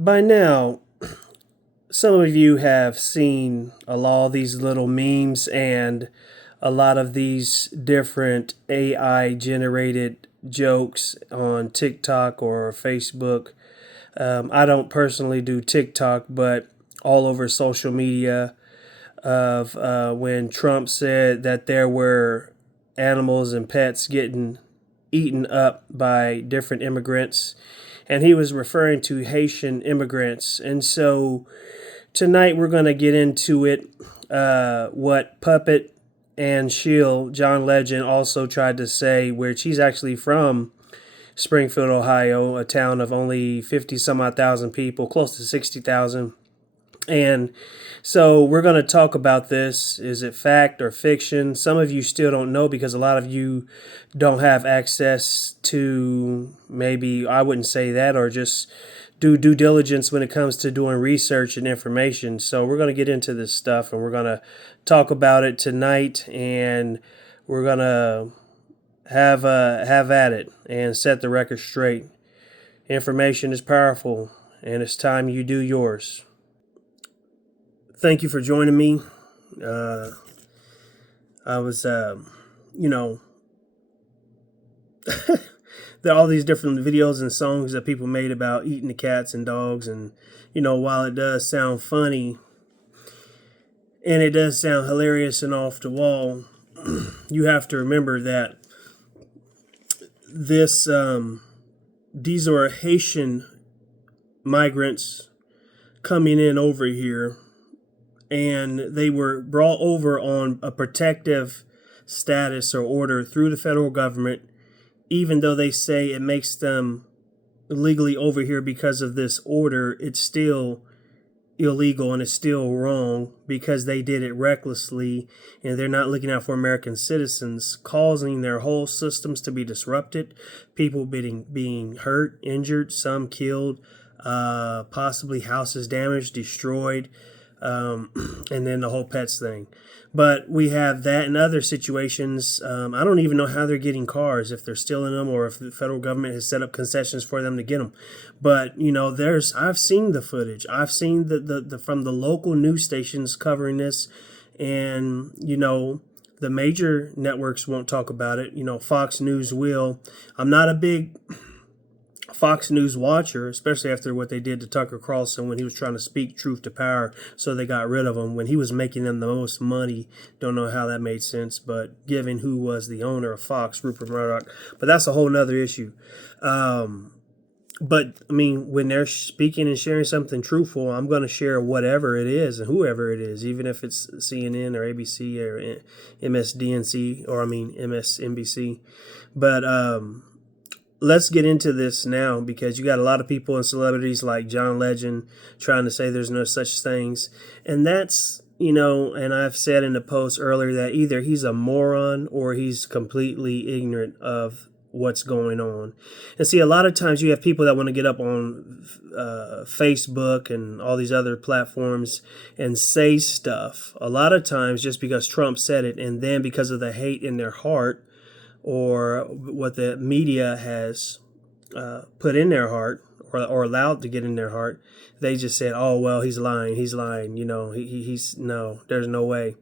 By now, some of you have seen a lot of these little memes and a lot of these different AI generated jokes on TikTok or Facebook. I don't personally do TikTok, but all over social media of when Trump said that there were animals and pets getting eaten up by different immigrants, and he was referring to Haitian immigrants. And so tonight we're going to get into it. What Puppet and Shield, John Legend, also tried to say, where she's actually from Springfield, Ohio, a town of only 50 some odd thousand people, close to 60,000. And so we're going to talk about this. Is it fact or fiction? Some of you still don't know because a lot of you don't have access to, maybe I wouldn't say that, or just do due diligence when it comes to doing research and information. So we're going to get into this stuff and we're going to talk about it tonight, and we're going to have at it and set the record straight. Information is powerful, and it's time you do yours. Thank you for joining me. I was, there are all these different videos and songs that people made about eating the cats and dogs. And, while it does sound funny and it does sound hilarious and off the wall, you have to remember that these are Haitian migrants coming in over here, and they were brought over on a protective status or order through the federal government, even though they say it makes them legally over here because of this order. It's still illegal and it's still wrong because they did it recklessly, and they're not looking out for American citizens, causing their whole systems to be disrupted, people being hurt, injured, some killed, possibly houses damaged, destroyed, and then the whole pets thing. But we have that in other situations. I don't even know how they're getting cars, if they're stealing them or if the federal government has set up concessions for them to get them. But, I've seen the footage. I've seen the from the local news stations covering this. And, the major networks won't talk about it. Fox News will. I'm not a big Fox News watcher, especially after what they did to Tucker Carlson when he was trying to speak truth to power, so they got rid of him when he was making them the most money. Don't know how that made sense, but given who was the owner of Fox, Rupert Murdoch. But that's a whole nother issue. But I mean, when they're speaking and sharing something truthful, I'm going to share whatever it is and whoever it is, even if it's CNN or ABC or MSDNC, or MSNBC. But let's get into this now, because you got a lot of people and celebrities like John Legend trying to say there's no such things. And that's, and I've said in the post earlier that either he's a moron or he's completely ignorant of what's going on. And see, a lot of times you have people that want to get up on Facebook and all these other platforms and say stuff, a lot of times just because Trump said it, and then because of the hate in their heart, or what the media has put in their heart, or allowed to get in their heart, they just said, oh, well, he's lying, he's no, there's no way.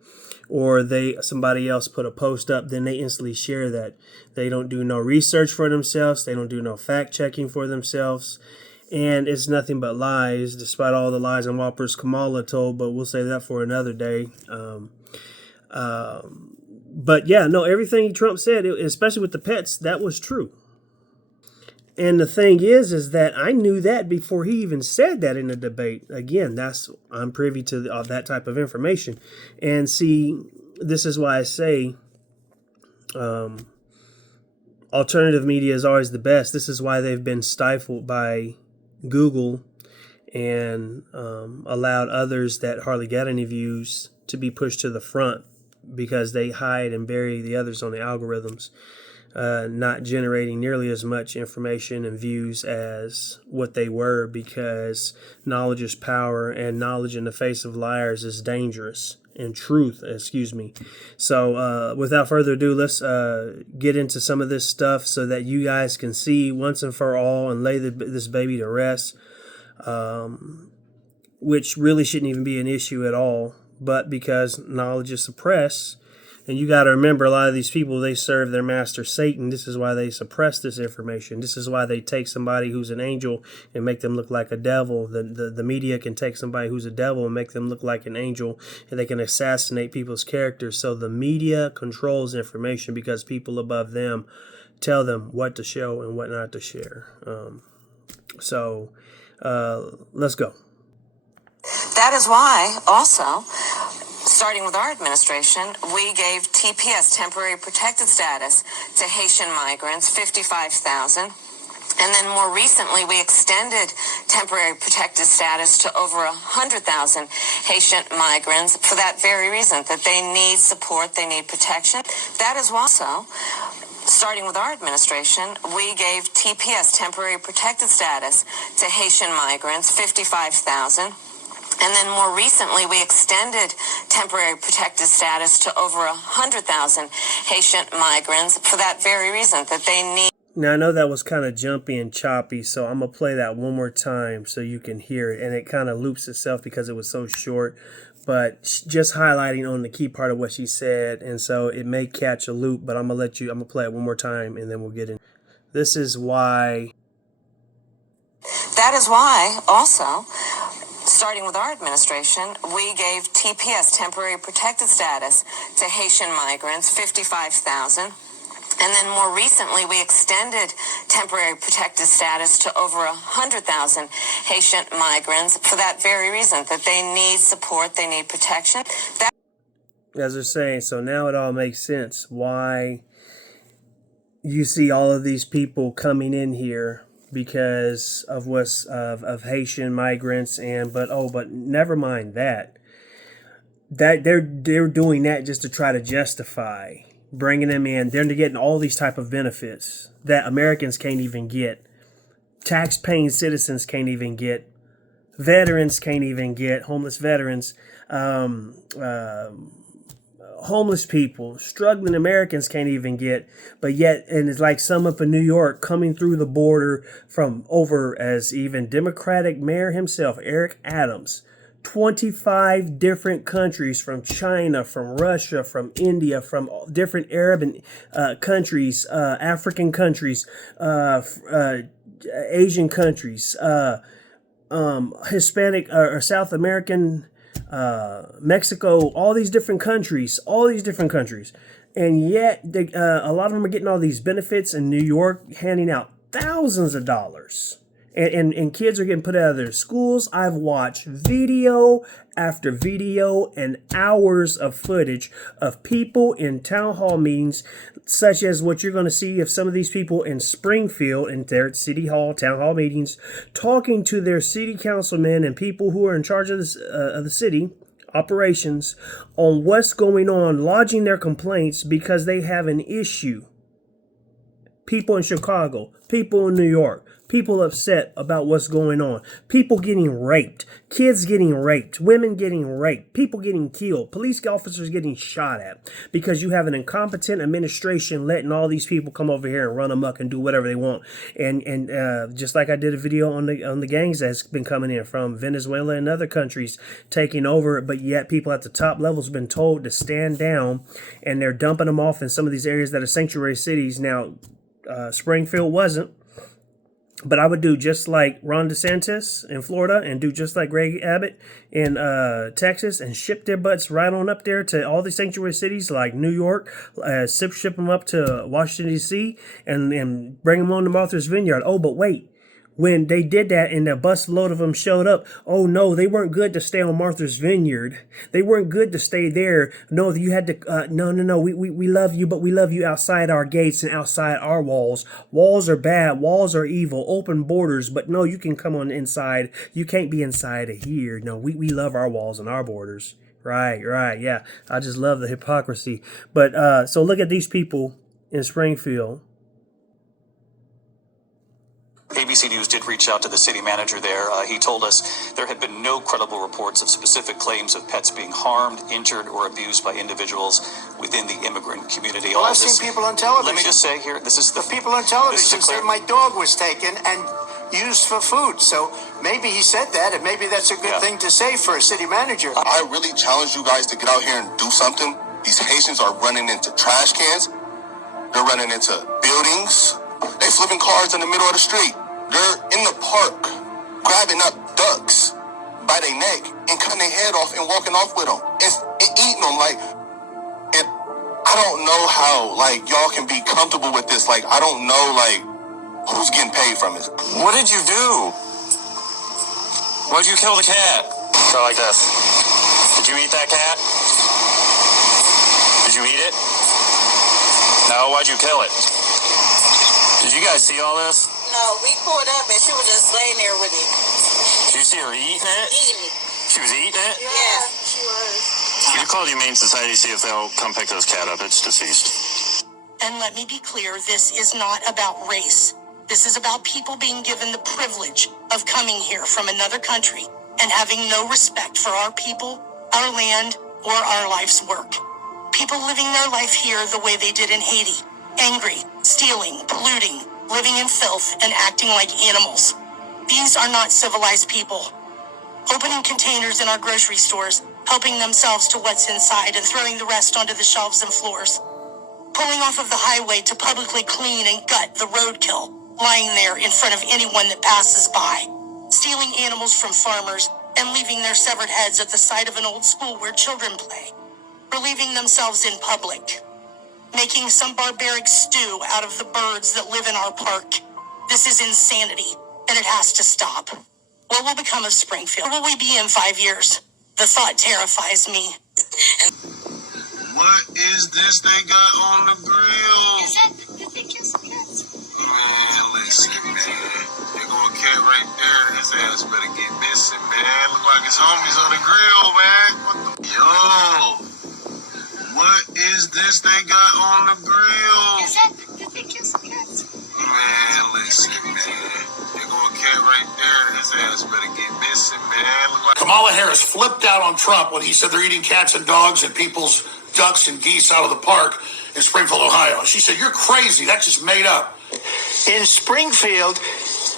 Or somebody else put a post up, then they instantly share that. They don't do no research for themselves, they don't do no fact checking for themselves, and it's nothing but lies, despite all the lies and whoppers Kamala told, but we'll save that for another day. But yeah, no, everything Trump said, especially with the pets, that was true. And the thing is that I knew that before he even said that in the debate. Again, I'm privy to that type of information. And see, this is why I say alternative media is always the best. This is why they've been stifled by Google and allowed others that hardly got any views to be pushed to the front, because they hide and bury the others on the algorithms, not generating nearly as much information and views as what they were, because knowledge is power, and knowledge in the face of liars is dangerous, and truth, So without further ado, let's get into some of this stuff so that you guys can see once and for all and lay this baby to rest. which really shouldn't even be an issue at all. But because knowledge is suppressed, and you got to remember, a lot of these people, they serve their master Satan. This is why they suppress this information. This is why they take somebody who's an angel and make them look like a devil. The media can take somebody who's a devil and make them look like an angel, and they can assassinate people's characters. So the media controls information because people above them tell them what to show and what not to share. Let's go. That is why, also, starting with our administration, we gave TPS, temporary protected status, to Haitian migrants, 55,000. And then more recently, we extended temporary protected status to over 100,000 Haitian migrants for that very reason, that they need support, they need protection. That is also, starting with our administration, we gave TPS, temporary protected status, to Haitian migrants, 55,000. And then more recently, we extended temporary protected status to over 100,000 Haitian migrants for that very reason, that they need. Now, I know that was kind of jumpy and choppy, so I'm going to play that one more time so you can hear it. And it kind of loops itself because it was so short, but just highlighting on the key part of what she said. And so it may catch a loop, but I'm going to play it one more time and then we'll get in. This is why. That is why, also, starting with our administration, we gave TPS, temporary protected status, to Haitian migrants, 55,000. And then more recently, we extended temporary protected status to over 100,000 Haitian migrants for that very reason, that they need support, they need protection. As they're saying, so now it all makes sense why you see all of these people coming in here because of what's of Haitian migrants, but never mind that they're doing that just to try to justify bringing them in. They're getting all these type of benefits that Americans can't even get, tax-paying citizens can't even get, veterans can't even get, homeless veterans, homeless people, struggling Americans can't even get, but yet, and it's like some up in New York coming through the border from over, as even Democratic mayor himself, Eric Adams, 25 different countries, from China, from Russia, from India, from different Arab countries, African countries, Asian countries, Hispanic or South American, Mexico, all these different countries, and yet a lot of them are getting all these benefits in New York, handing out thousands of dollars, and kids are getting put out of their schools. I've watched video after video and hours of footage of people in town hall meetings, such as what you're going to see of some of these people in Springfield in their city hall, town hall meetings, talking to their city councilmen and people who are in charge of the city operations on what's going on, lodging their complaints because they have an issue. People in Chicago, people in New York, people upset about what's going on, people getting raped, kids getting raped, women getting raped, people getting killed, police officers getting shot at because you have an incompetent administration letting all these people come over here and run amok and do whatever they want. And just like I did a video on the gangs that's been coming in from Venezuela and other countries taking over, but yet people at the top levels have been told to stand down, and they're dumping them off in some of these areas that are sanctuary cities. Now, Springfield wasn't. But I would do just like Ron DeSantis in Florida and do just like Greg Abbott in Texas and ship their butts right on up there to all the sanctuary cities like New York, ship them up to Washington, D.C. and bring them on to Martha's Vineyard. Oh, but wait. When they did that and a bus load of them showed up, oh no, they weren't good to stay on Martha's Vineyard. They weren't good to stay there. No, you had to, no, we love you, but we love you outside our gates and outside our walls. Walls are bad. Walls are evil. Open borders, but no, you can come on inside. You can't be inside of here. No, we love our walls and our borders. Right, yeah. I just love the hypocrisy. But, so look at these people in Springfield. ABC News did reach out to the city manager there. He told us there had been no credible reports of specific claims of pets being harmed, injured, or abused by individuals within the immigrant community. I've seen people on television. Let me just say here, this is the people on television say my dog was taken, and used for food. So maybe he said that, and maybe that's a good thing to say for a city manager. I really challenge you guys to get out here and do something. These Haitians are running into trash cans. They're running into buildings. They flipping cars in the middle of the street. They're in the park grabbing up ducks by their neck and cutting their head off and walking off with them and eating them. And I don't know how, y'all can be comfortable with this. I don't know, who's getting paid from it. What did you do? Why'd you kill the cat? Go like this. Did you eat that cat? Did you eat it? No, why'd you kill it? Did you guys see all this? No, we pulled up and she was just laying there with it. Did you see her eating it? Eating it. She was eating it? Yeah, she was. You call the Humane Society, see if they'll come pick this cat up. It's deceased. And let me be clear, this is not about race. This is about people being given the privilege of coming here from another country and having no respect for our people, our land, or our life's work. People living their life here the way they did in Haiti. Angry, stealing, polluting, living in filth, and acting like animals. These are not civilized people. Opening containers in our grocery stores, helping themselves to what's inside and throwing the rest onto the shelves and floors. Pulling off of the highway to publicly clean and gut the roadkill, lying there in front of anyone that passes by. Stealing animals from farmers and leaving their severed heads at the side of an old school where children play. Relieving themselves in public. Making some barbaric stew out of the birds that live in our park. This is insanity, and it has to stop. What will become of Springfield? Where will we be in 5 years? The thought terrifies me. What is this they got on the grill? Is that the pictures of cats? Man, listen, man. They're going to cat right there. His ass better get missing, man. Look like his homies on the grill, man. Yo! What is this they got on the grill? Is that the pictures of cats? Man, listen, man. They're going to cat right there. His ass better get missing, man. Kamala Harris flipped out on Trump when he said they're eating cats and dogs and people's ducks and geese out of the park in Springfield, Ohio. She said, "You're crazy. That's just made up." In Springfield,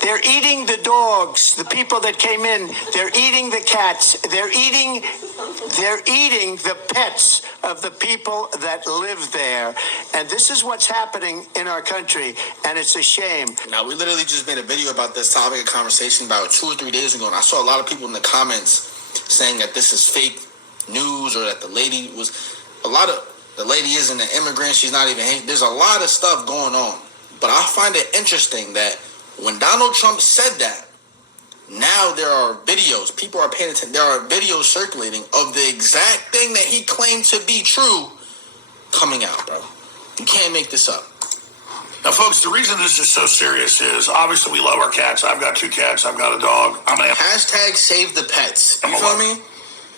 they're eating the dogs, the people that came in. They're eating the cats. They're eating the pets of the people that live there. And this is what's happening in our country, and it's a shame. Now, we literally just made a video about this topic of conversation about 2 or 3 days ago, and I saw a lot of people in the comments saying that this is fake news or that the lady isn't an immigrant. She's not even. There's a lot of stuff going on. But I find it interesting that when Donald Trump said that, now there are videos. People are paying attention. There are videos circulating of the exact thing that he claimed to be true coming out, bro. You can't make this up. Now, folks, the reason this is so serious is obviously we love our cats. I've got 2 cats. I've got a dog. Hashtag save the pets. You feel me?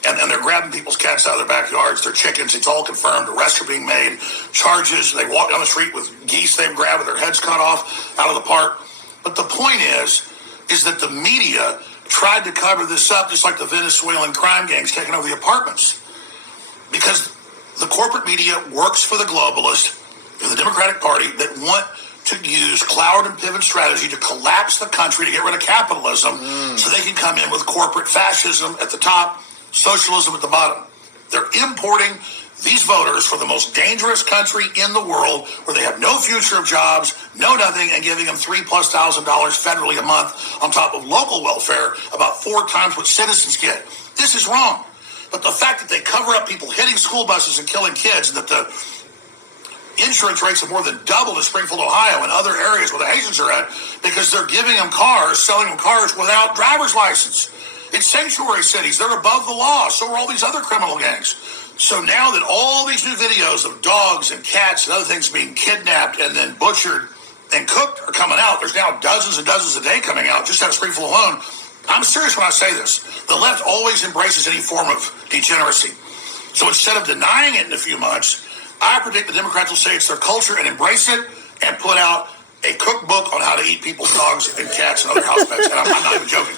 And they're grabbing people's cats out of their backyards, their chickens. It's all confirmed. Arrests are being made. Charges. They walk down the street with geese they've grabbed with their heads cut off out of the park. But the point is that the media tried to cover this up just like the Venezuelan crime gangs taking over the apartments. Because the corporate media works for the globalists, for the Democratic Party, that want to use Cloward and Pivot strategy to collapse the country, to get rid of capitalism, so they can come in with corporate fascism at the top, socialism at the bottom. They're importing these voters for the most dangerous country in the world, where they have no future of jobs, no nothing, and giving them $3,000+ federally a month on top of local welfare, about 4 times what citizens get. This is wrong. But the fact that they cover up people hitting school buses and killing kids, and that the insurance rates have more than doubled in Springfield, Ohio, and other areas where the Haitians are at, because they're giving them cars, selling them cars without driver's license. In sanctuary cities, they're above the law. So are all these other criminal gangs. So now that all these new videos of dogs and cats and other things being kidnapped and then butchered and cooked are coming out, there's now dozens and dozens a day coming out just out of Springfield alone. I'm serious when I say this. The left always embraces any form of degeneracy. So instead of denying it in a few months, I predict the Democrats will say it's their culture and embrace it and put out a cookbook on how to eat people's dogs and cats and other house pets. And I'm not even joking.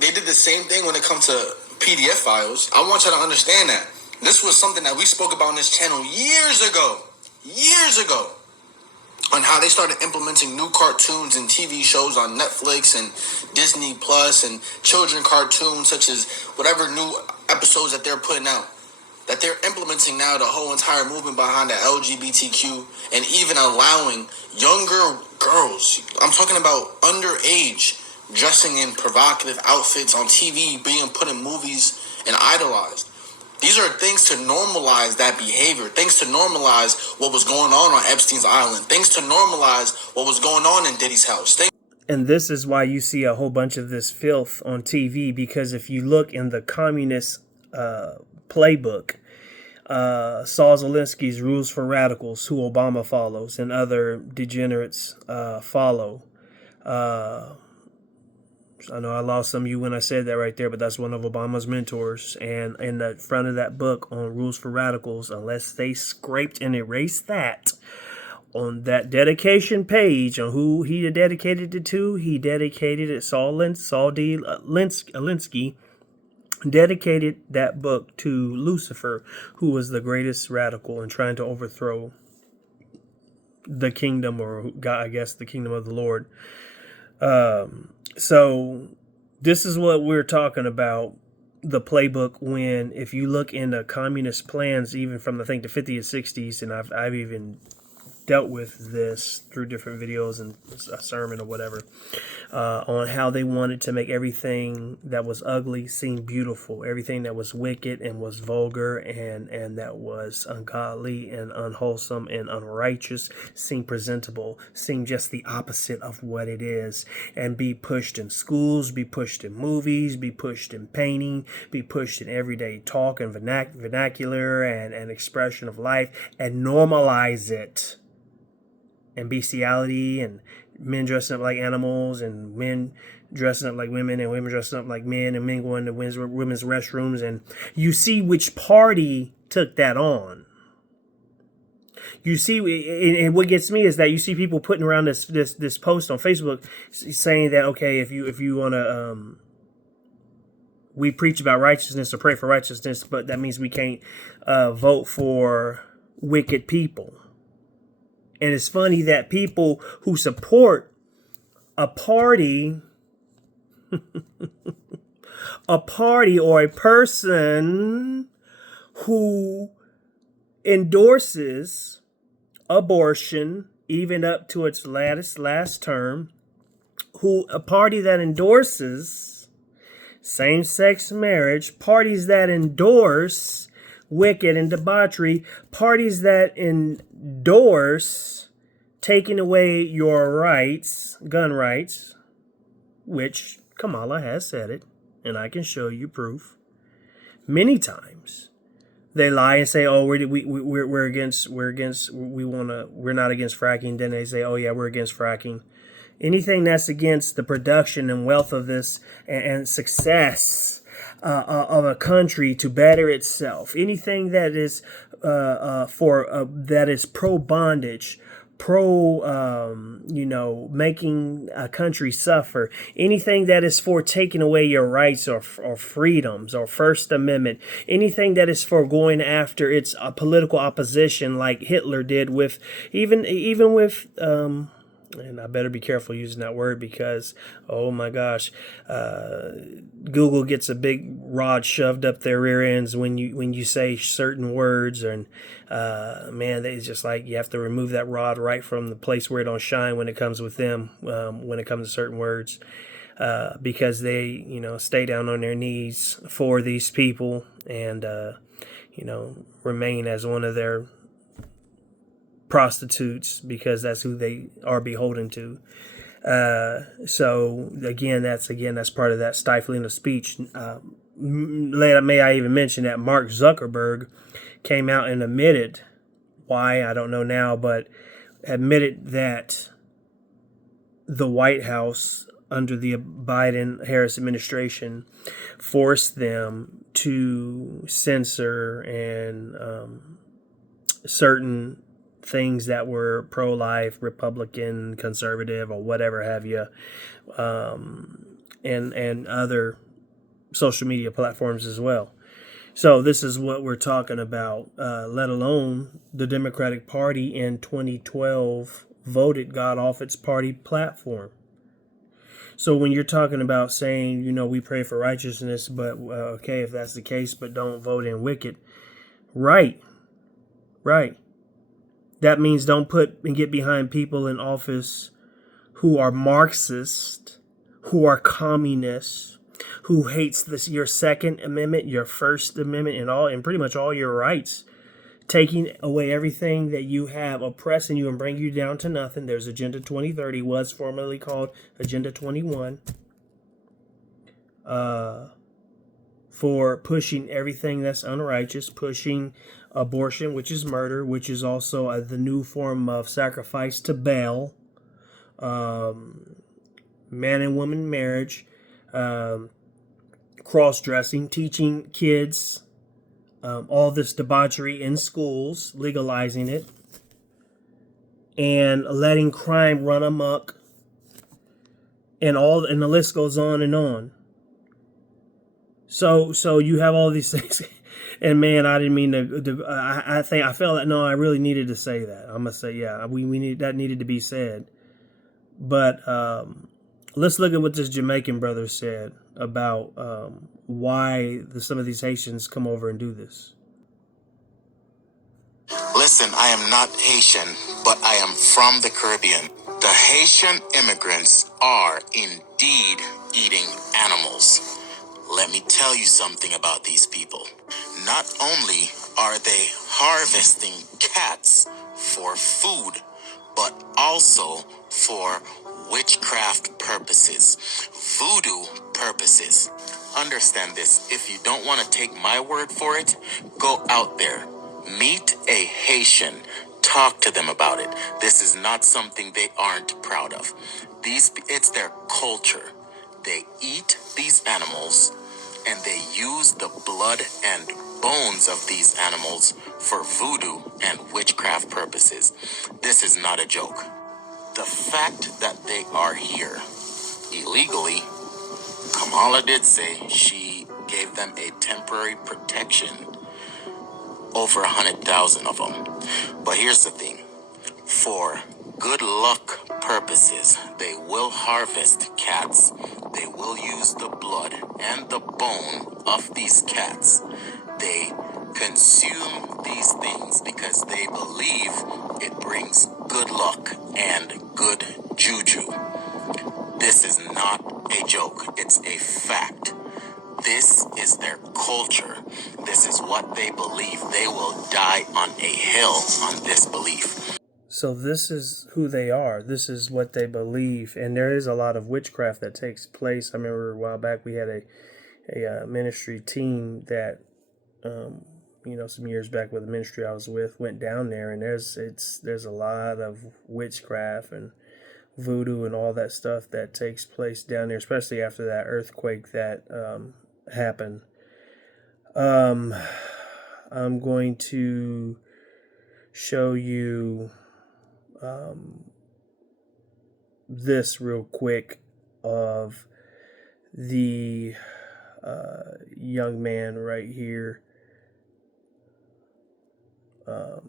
They did the same thing when it comes to PDF files. I want you to understand that. This was something that we spoke about on this channel years ago. Years ago. on how they started implementing new cartoons and TV shows on Netflix and Disney Plus and children cartoons, such as whatever new episodes that they're putting out, that they're implementing now the whole entire movement behind the LGBTQ, and even allowing younger girls, I'm talking about underage, dressing in provocative outfits on TV, being put in movies and idolized. These are things to normalize that behavior, things to normalize what was going on Epstein's Island, things to normalize what was going on in Diddy's house. And this is why you see a whole bunch of this filth on TV, because if you look in the communist playbook, Saul Alinsky's Rules for Radicals, who Obama follows, and other degenerates follow. I know I lost some of you when I said that right there, but that's one of Obama's mentors. And in the front of that book on Rules for Radicals, unless they scraped and erased that on that dedication page on who he dedicated it to, he dedicated it, Saul D. Alinsky dedicated that book to Lucifer, who was the greatest radical in trying to overthrow the kingdom, or God, I guess the kingdom of the Lord. So this is what we're talking about, the playbook, when if you look into communist plans, even from I think the 50s and 60s, and I've even dealt with this through different videos and a sermon or whatever, on how they wanted to make everything that was ugly seem beautiful, everything that was wicked and was vulgar and that was ungodly and unwholesome and unrighteous seem presentable, seem just the opposite of what it is, and be pushed in schools, be pushed in movies, be pushed in painting, be pushed in everyday talk and vernacular and expression of life, and normalize it. And bestiality, and men dressing up like animals, and men dressing up like women, and women dressing up like men, and men going to women's restrooms. And you see which party took that on. You see, and what gets me is that you see people putting around this post on Facebook saying that, okay, if you want to, we preach about righteousness or pray for righteousness, but that means we can't vote for wicked people. And it's funny that people who support a party, or a person who endorses abortion, even up to its last term, a party that endorses same-sex marriage, parties that endorse wicked and debauchery, parties that endorse taking away your rights, gun rights, which Kamala has said it, and I can show you proof many times. They lie and say, "Oh, we're not against fracking." Then they say, "Oh yeah, we're against fracking." Anything that's against the production and wealth of this and success of a country to better itself, anything that is that is pro bondage, pro making a country suffer, anything that is for taking away your rights or freedoms or First Amendment, anything that is for going after its political opposition, like Hitler did with even with and I better be careful using that word, because, oh my gosh, Google gets a big rod shoved up their rear ends when you say certain words, and man, it's just like you have to remove that rod right from the place where it don't shine when it comes with them, when it comes to certain words, because they stay down on their knees for these people and remain as one of their prostitutes, because that's who they are beholden to. So again, that's part of that stifling of speech. May I even mention that Mark Zuckerberg came out and admitted, why I don't know now, but admitted that the White House under the Biden-Harris administration forced them to censor and certain things that were pro-life, Republican, conservative, or whatever have you, and other social media platforms as well. So this is what we're talking about, let alone the Democratic Party in 2012 voted God off its party platform. So when you're talking about saying, we pray for righteousness, but okay, if that's the case, but don't vote in wicked. Right. That means don't put and get behind people in office who are Marxist, who are communists, who hates your Second Amendment, your First Amendment, and pretty much all your rights, taking away everything that you have, oppressing you and bring you down to nothing. There's Agenda 2030, was formerly called Agenda 21, for pushing everything that's unrighteous, pushing abortion, which is murder, which is also the new form of sacrifice to Baal, man and woman marriage, cross-dressing, teaching kids all this debauchery in schools, legalizing it, and letting crime run amok, and the list goes on and on. So you have all these things, and man, I didn't mean to. I felt that I really needed to say that. I'm gonna say, yeah, we needed to be said. But let's look at what this Jamaican brother said about why some of these Haitians come over and do this. Listen, I am not Haitian, but I am from the Caribbean. The Haitian immigrants are indeed eating animals. Let me tell you something about these people. Not only are they harvesting cats for food, but also for witchcraft purposes, voodoo purposes. Understand this. If you don't want to take my word for it, go out there. Meet a Haitian. Talk to them about it. This is not something they aren't proud of. It's their culture. They eat these animals, and they use the blood and bones of these animals for voodoo and witchcraft purposes. This is not a joke. The fact that they are here illegally, Kamala did say she gave them a temporary protection, over 100,000 of them. But here's the thing. For good luck purposes, they will harvest cats. They will use the blood and the bone of these cats. They consume these things because they believe it brings good luck and good juju. This is not a joke. It's a fact. This is their culture. This is what they believe. They will die on a hill on this belief. So this is who they are. This is what they believe. And there is a lot of witchcraft that takes place. I remember a while back we had a ministry team that, some years back with the ministry I was with, went down there, and there's a lot of witchcraft and voodoo and all that stuff that takes place down there, especially after that earthquake that happened. I'm going to show you this real quick of the young man right here. A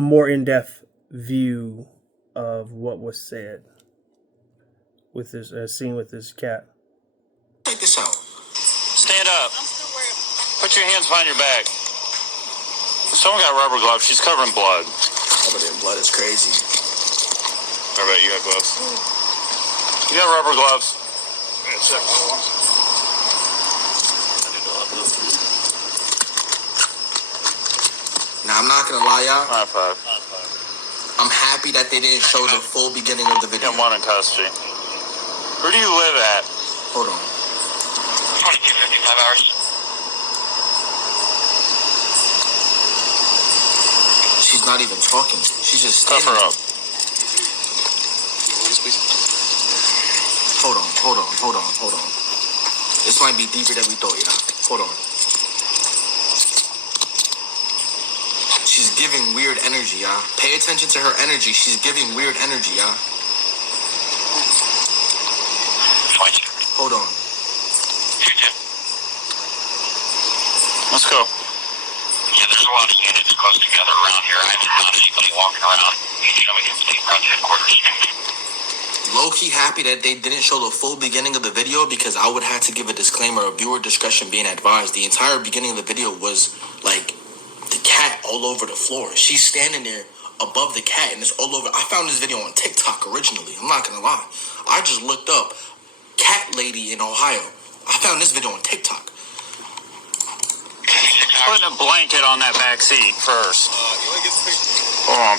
more in-depth view of what was said with this scene with this cat. Check this out. Stand up. Put your hands behind your back. Someone got rubber gloves. She's covering blood. Covered in blood is crazy. I bet you got gloves. You got rubber gloves. Now, I'm not going to lie, y'all. High five. I'm happy that they didn't show the full beginning of the video. And one in custody. Where do you live at? Hold on. 2255 hours. She's not even talking. She's just Cuff standing. her up. Hold on. This might be deeper than we thought, y'all. Hold on. She's giving weird energy, y'all. Pay attention to her energy. She's giving weird energy, y'all. Hold on. Let's go. Yeah, there's a lot of units close together around here. I haven't found anybody walking around. You can show me the state branch headquarters. Low-key happy that they didn't show the full beginning of the video because I would have to give a disclaimer of viewer discretion being advised. The entire beginning of the video was like the cat all over the floor. She's standing there above the cat and it's all over. I found this video on TikTok originally. I'm not gonna lie. I just looked up cat lady in Ohio. I found this video on TikTok. Putting a blanket on that back seat first. Hold on.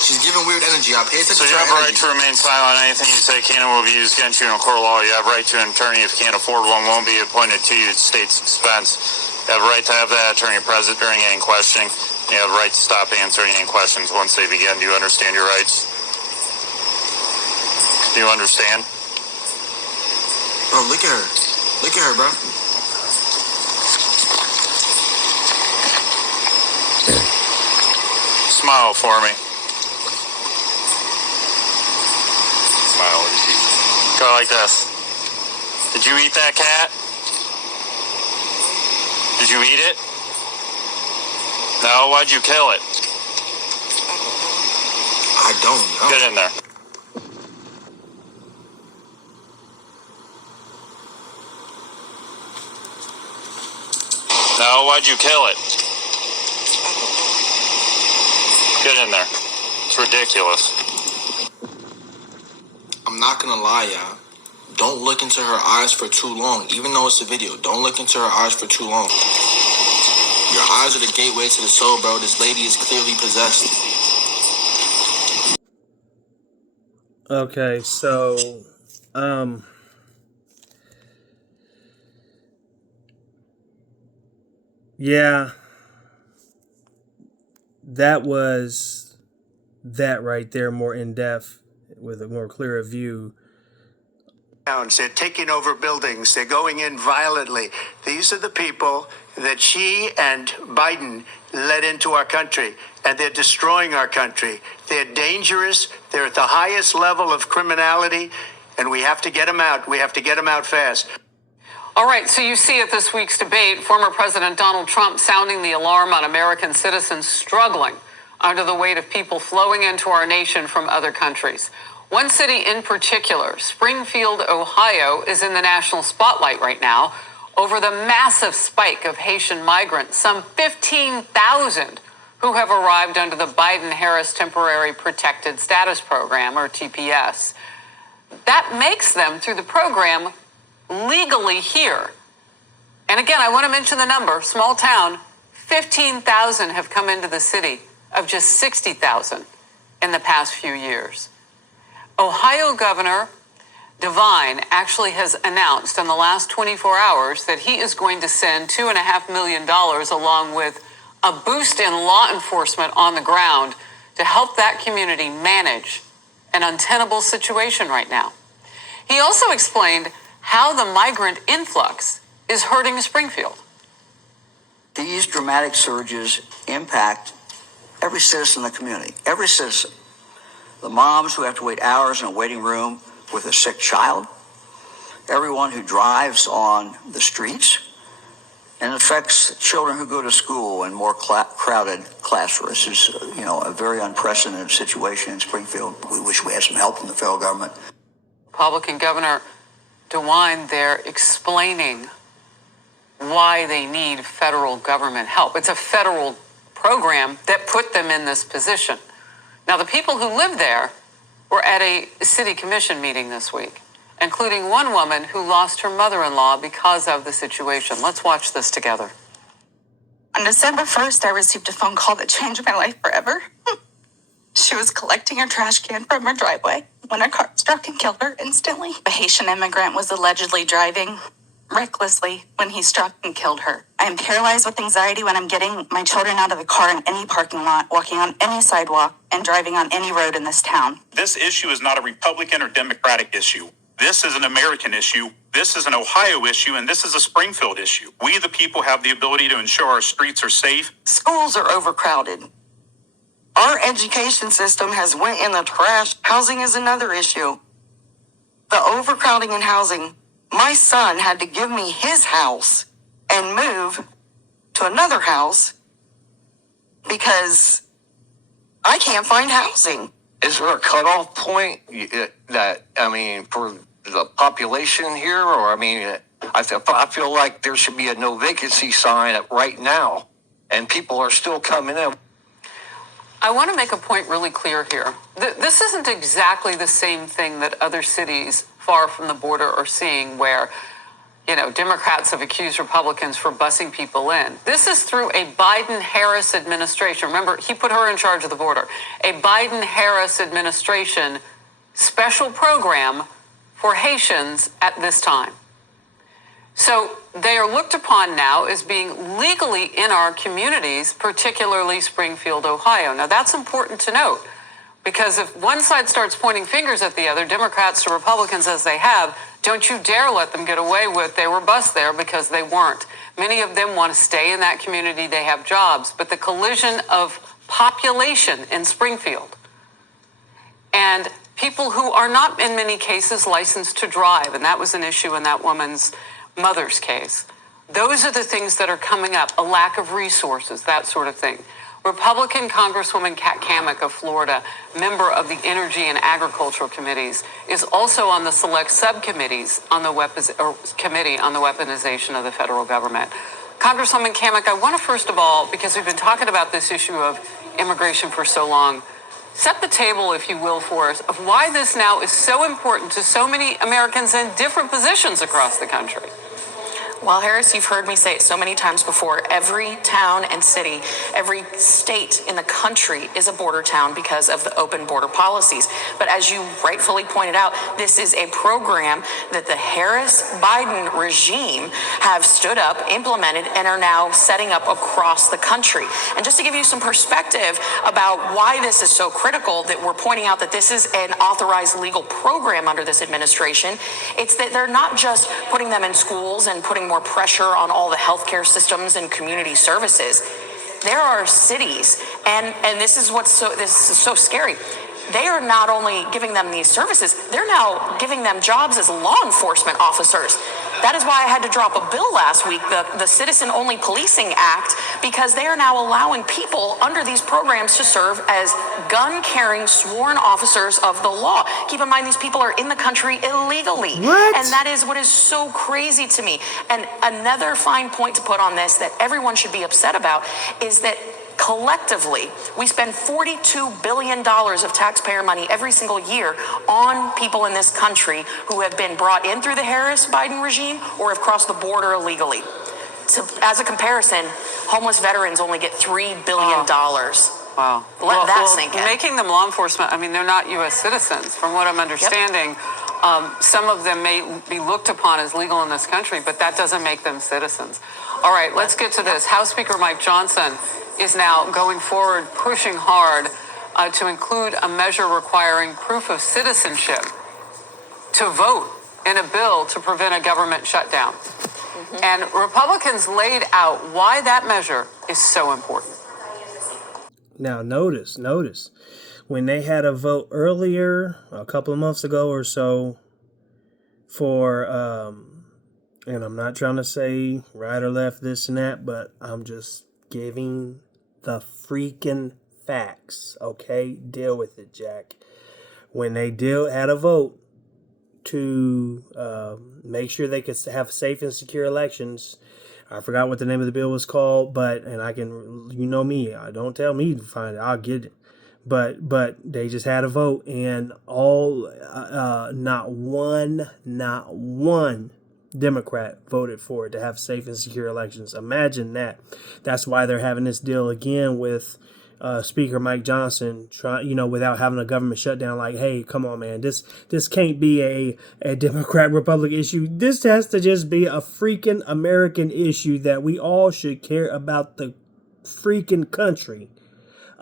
She's giving weird energy. I pay attention So you to her have a right energy. to remain silent. Anything you say can and will be used against you in a court of law. You have a right to an attorney if you can't afford one. Won't be appointed to you at state's expense. You have a right to have that attorney present during any questioning. You have a right to stop answering any questions once they begin. Do you understand your rights? Do you understand? Bro, look at her. Look at her, bro. Smile for me. Smile. Go like this. Did you eat that cat? Did you eat it? No, why'd you kill it? I don't know. Get in there. No, why'd you kill it? Get in there. It's ridiculous. I'm not gonna lie, y'all. Don't look into her eyes for too long. Even though it's a video, don't look into her eyes for too long. Your eyes are the gateway to the soul, bro. This lady is clearly possessed. Okay, so yeah, that was that right there, more in depth with a more clearer view. They're taking over buildings. They're going in violently. These are the people that she and Biden led into our country, and they're destroying our country. They're dangerous. They're at the highest level of criminality, and we have to get them out. We have to get them out fast. All right, so you see at this week's debate, former President Donald Trump sounding the alarm on American citizens struggling under the weight of people flowing into our nation from other countries. One city in particular, Springfield, Ohio, is in the national spotlight right now over the massive spike of Haitian migrants, some 15,000 who have arrived under the Biden-Harris Temporary Protected Status Program, or TPS. That makes them, through the program, legally here. And again, I want to mention the number, small town, 15,000 have come into the city of just 60,000 in the past few years. Ohio Governor DeWine actually has announced in the last 24 hours that he is going to send $2.5 million along with a boost in law enforcement on the ground to help that community manage an untenable situation right now. He also explained how the migrant influx is hurting Springfield. These dramatic surges impact every citizen in the community, every citizen. The moms who have to wait hours in a waiting room with a sick child, everyone who drives on the streets, and it affects children who go to school in more crowded classrooms. This is, a very unprecedented situation in Springfield. We wish we had some help from the federal government. Republican Governor DeWine there explaining why they need federal government help. It's a federal program that put them in this position. Now, the people who live there were at a city commission meeting this week, including one woman who lost her mother-in-law because of the situation. Let's watch this together. On December 1st, I received a phone call that changed my life forever. She was collecting her trash can from her driveway when a car struck and killed her instantly. A Haitian immigrant was allegedly driving recklessly when he struck and killed her. I am paralyzed with anxiety when I'm getting my children out of the car in any parking lot, walking on any sidewalk, and driving on any road in this town. This issue is not a Republican or Democratic issue. This is an American issue. This is an Ohio issue, and this is a Springfield issue. We, the people, have the ability to ensure our streets are safe. Schools are overcrowded. Our education system has went in the trash. Housing is another issue. The overcrowding in housing. My son had to give me his house and move to another house because I can't find housing. Is there a cutoff point for the population here? Or, I feel like there should be a no vacancy sign right now, and people are still coming in. I want to make a point really clear here. This isn't exactly the same thing that other cities far from the border are seeing, where Democrats have accused Republicans for busing people in. This is through a Biden-Harris administration. Remember, he put her in charge of the border. A Biden-Harris administration special program for Haitians at this time. So they are looked upon now as being legally in our communities, particularly Springfield, Ohio. Now, that's important to note, because if one side starts pointing fingers at the other, Democrats to Republicans as they have, don't you dare let them get away with they were bused there, because they weren't. Many of them want to stay in that community. They have jobs. But the collision of population in Springfield and people who are not in many cases licensed to drive, and that was an issue in that woman's mother's case. Those are the things that are coming up, a lack of resources, that sort of thing. Republican Congresswoman Kat Cammack of Florida, member of the Energy and Agricultural Committees, is also on the select subcommittees on the committee on the weaponization of the federal government. Congresswoman Cammack, I want to first of all, because we've been talking about this issue of immigration for so long, set the table, if you will, for us of why this now is so important to so many Americans in different positions across the country. Well, Harris, you've heard me say it so many times before. Every town and city, every state in the country is a border town because of the open border policies. But as you rightfully pointed out, this is a program that the Harris-Biden regime have stood up, implemented, and are now setting up across the country. And just to give you some perspective about why this is so critical, that we're pointing out that this is an authorized legal program under this administration, it's that they're not just putting them in schools and putting more pressure on all the healthcare systems and community services. There are cities, and this is so scary. They are not only giving them these services, they're now giving them jobs as law enforcement officers. That is why I had to drop a bill last week, the Citizen-Only Policing Act, because they are now allowing people under these programs to serve as gun-carrying sworn officers of the law. Keep in mind, these people are in the country illegally. What? And that is what is so crazy to me. And another fine point to put on this that everyone should be upset about is that collectively, we spend $42 billion of taxpayer money every single year on people in this country who have been brought in through the Harris-Biden regime or have crossed the border illegally. So, as a comparison, homeless veterans only get $3 billion. Wow. Let that sink in. Making them law enforcement, they're not U.S. citizens, from what I'm understanding. Yep. Some of them may be looked upon as legal in this country, but that doesn't make them citizens. All right, let's get to this. House Speaker Mike Johnson is now going forward, pushing hard to include a measure requiring proof of citizenship to vote in a bill to prevent a government shutdown. Mm-hmm. And Republicans laid out why that measure is so important. Now, notice, when they had a vote earlier, a couple of months ago or so, for, and I'm not trying to say right or left, this and that, but I'm just giving the freaking facts, okay? Deal with it, Jack. When they had a vote to make sure they could have safe and secure elections, I forgot what the name of the bill was called, and I can, me, don't tell me to find it, I'll get it. But they just had a vote, and not one Democrat voted for it to have safe and secure elections. Imagine that. That's why they're having this deal again with Speaker Mike Johnson, without having a government shutdown. Like, hey, come on, man, this can't be a Democrat-Republic issue. This has to just be a freaking American issue that we all should care about the freaking country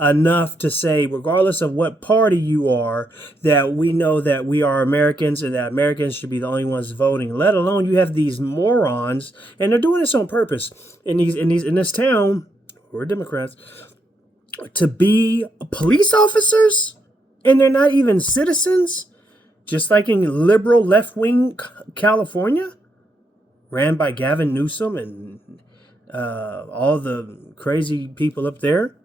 enough to say, regardless of what party you are, that we know that we are Americans and that Americans should be the only ones voting. Let alone you have these morons, and they're doing this on purpose in this town, who are Democrats, to be police officers, and they're not even citizens, just like in liberal left-wing California, ran by Gavin Newsom and all the crazy people up there.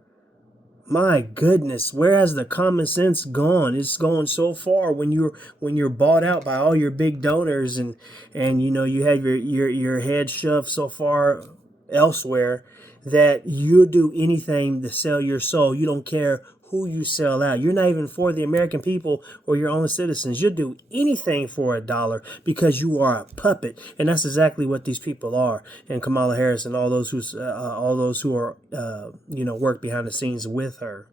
My goodness, where has the common sense gone? It's going so far when you're bought out by all your big donors, and you know you have your head shoved so far elsewhere that you'll do anything to sell your soul. You don't care who you sell out. You're not even for the American people or your own citizens. You'll do anything for $1 because you are a puppet, and that's exactly what these people are. And Kamala Harris and all those who are work behind the scenes with her.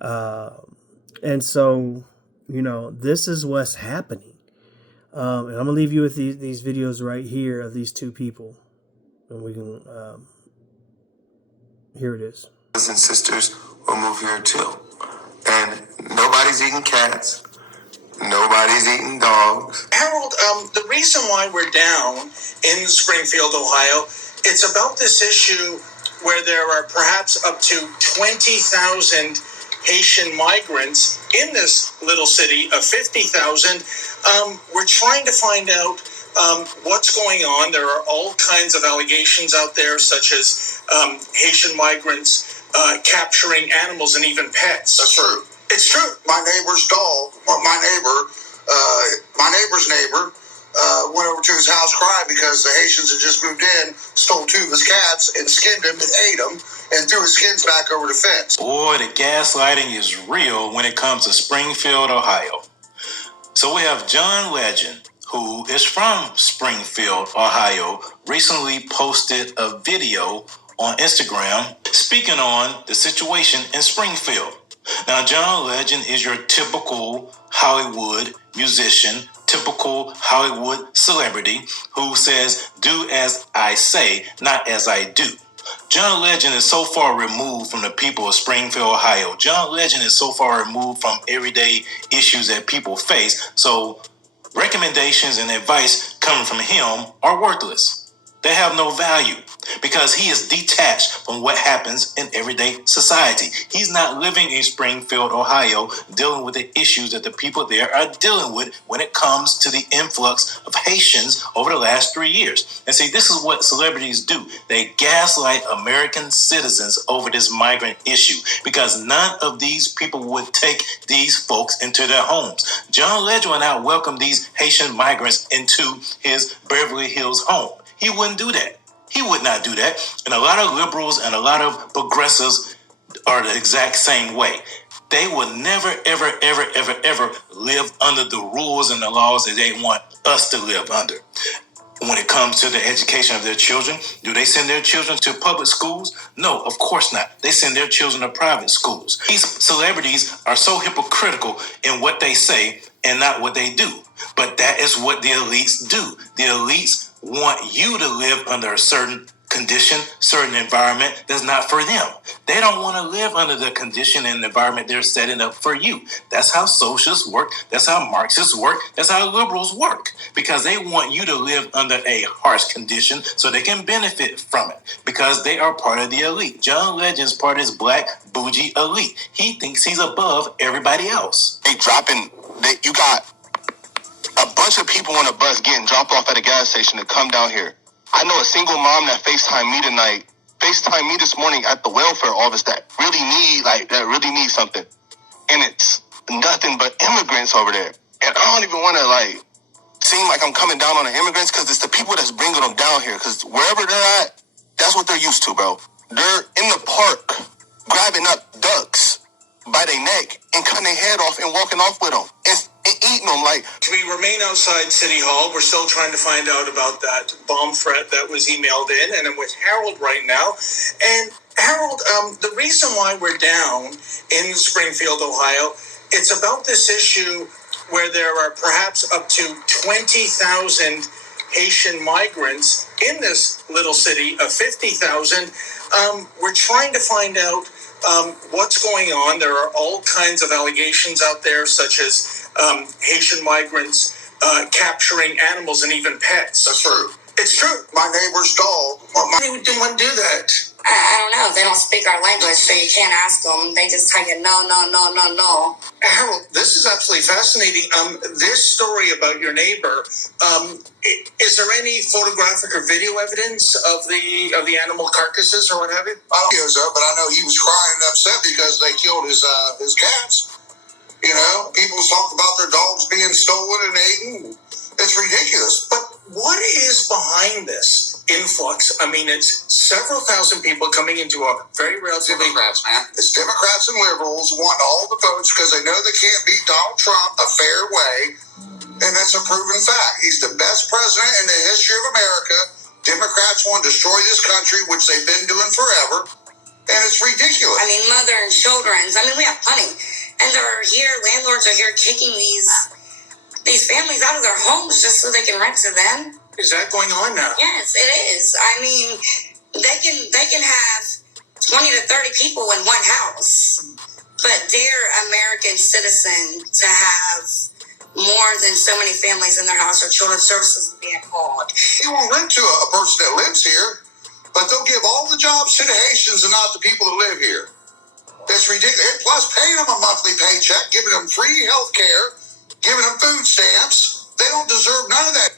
And so, this is what's happening. And I'm gonna leave you with these videos right here of these two people, and we can. Here it is. Brothers and sisters will move here too. And nobody's eating cats. Nobody's eating dogs. Harold, the reason why we're down in Springfield, Ohio, it's about this issue where there are perhaps up to 20,000 Haitian migrants in this little city of 50,000. We're trying to find out what's going on. There are all kinds of allegations out there, such as Haitian migrants capturing animals and even pets. That's true. It's true. My neighbor's dog, or my neighbor's neighbor, went over to his house crying because the Haitians had just moved in, stole two of his cats, and skinned him and ate them, and threw his skins back over the fence. Boy, the gaslighting is real when it comes to Springfield, Ohio. So we have John Legend, who is from Springfield, Ohio, recently posted a video on Instagram speaking on the situation in Springfield. Now, John Legend is your typical Hollywood musician, typical Hollywood celebrity who says, "Do as I say, not as I do." John Legend is so far removed from the people of Springfield, Ohio. John Legend is so far removed from everyday issues that people face. So recommendations and advice coming from him are worthless. They have no value because he is detached from what happens in everyday society. He's not living in Springfield, Ohio, dealing with the issues that the people there are dealing with when it comes to the influx of Haitians over the last 3 years. And see, this is what celebrities do. They gaslight American citizens over this migrant issue because none of these people would take these folks into their homes. John Legend will not welcome these Haitian migrants into his Beverly Hills home. He wouldn't do that. He would not do that. And a lot of liberals and a lot of progressives are the exact same way. They will never, ever, ever, ever, ever live under the rules and the laws that they want us to live under. When it comes to the education of their children, do they send their children to public schools? No, of course not. They send their children to private schools. These celebrities are so hypocritical in what they say and not what they do. But that is what the elites do. The elites want you to live under a certain condition, certain environment that's not for them. They don't want to live under the condition and environment they're setting up for you. That's how socialists work. That's how Marxists work. That's how liberals work. Because they want you to live under a harsh condition so they can benefit from it. Because they are part of the elite. John Legend's part of this black bougie elite. He thinks he's above everybody else. You got a bunch of people on a bus getting dropped off at a gas station to come down here. I know a single mom that FaceTimed me this morning at the welfare office that really need something. And it's nothing but immigrants over there. And I don't even want to seem like I'm coming down on the immigrants because it's the people that's bringing them down here. Because wherever they're at, that's what they're used to, bro. They're in the park grabbing up ducks by their neck and cutting their head off and walking off with them and eating them. We remain outside City Hall. We're still trying to find out about that bomb threat that was emailed in, and I'm with Harold right now. And Harold, the reason why we're down in Springfield, Ohio, it's about this issue where there are perhaps up to 20,000 Haitian migrants in this little city of 50,000. We're trying to find out what's going on. There are all kinds of allegations out there, such as Haitian migrants capturing animals and even pets. That's true. It's true. My neighbor's dog. Why would you want to do that? I don't know. They don't speak our language, so you can't ask them. They just tell you no, no, no, no, no. Harold, this is absolutely fascinating. This story about your neighbor, is there any photographic or video evidence of the animal carcasses or what have you? I don't know, sir, but I know he was crying and upset because they killed his cats. You know, people talk about their dogs being stolen and eaten. It's ridiculous. But what is behind this influx? I mean, it's several thousand people coming into a very relatively... Democrats, man. It's Democrats and liberals want all the votes because they know they can't beat Donald Trump a fair way. And that's a proven fact. He's the best president in the history of America. Democrats want to destroy this country, which they've been doing forever. And it's ridiculous. I mean, mother and children's. I mean, we have plenty. And landlords are here kicking these families out of their homes just so they can rent to them. Is that going on now? Yes, it is. I mean, they can have 20 to 30 people in one house, but dare American citizen to have more than so many families in their house or children's services being called. He won't rent to a person that lives here, but they'll give all the jobs to the Haitians and not the people that live here. That's ridiculous. Plus, paying them a monthly paycheck, giving them free health care, giving them food stamps. They don't deserve none of that.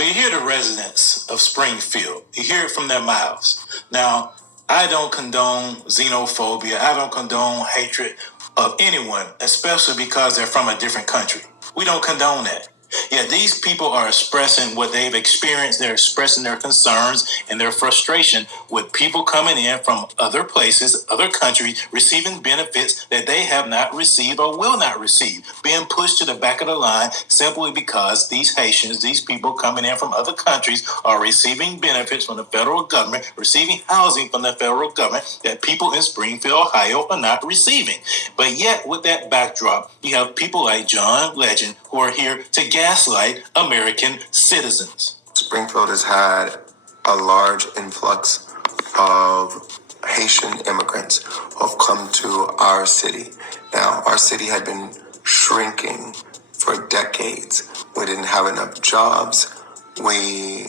You hear the residents of Springfield. You hear it from their mouths. Now, I don't condone xenophobia. I don't condone hatred of anyone, especially because they're from a different country. We don't condone that. Yeah, these people are expressing what they've experienced. They're expressing their concerns and their frustration with people coming in from other places, other countries, receiving benefits that they have not received or will not receive, being pushed to the back of the line simply because these Haitians, these people coming in from other countries are receiving benefits from the federal government, receiving housing from the federal government that people in Springfield, Ohio are not receiving. But yet, with that backdrop, you have people like John Legend who are here to gaslight American citizens. Springfield has had a large influx of Haitian immigrants who have come to our city. Now, our city had been shrinking for decades. We didn't have enough jobs. We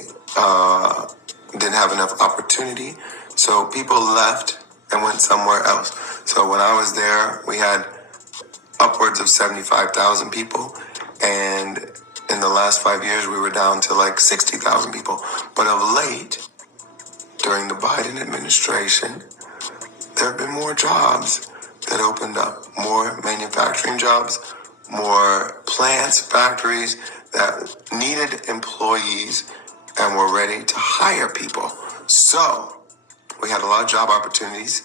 didn't have enough opportunity. So people left and went somewhere else. So when I was there, we had upwards of 75,000 people. And in the last 5 years, we were down to like 60,000 people. But of late, during the Biden administration, there have been more jobs that opened up, more manufacturing jobs, more plants, factories that needed employees and were ready to hire people. So we had a lot of job opportunities,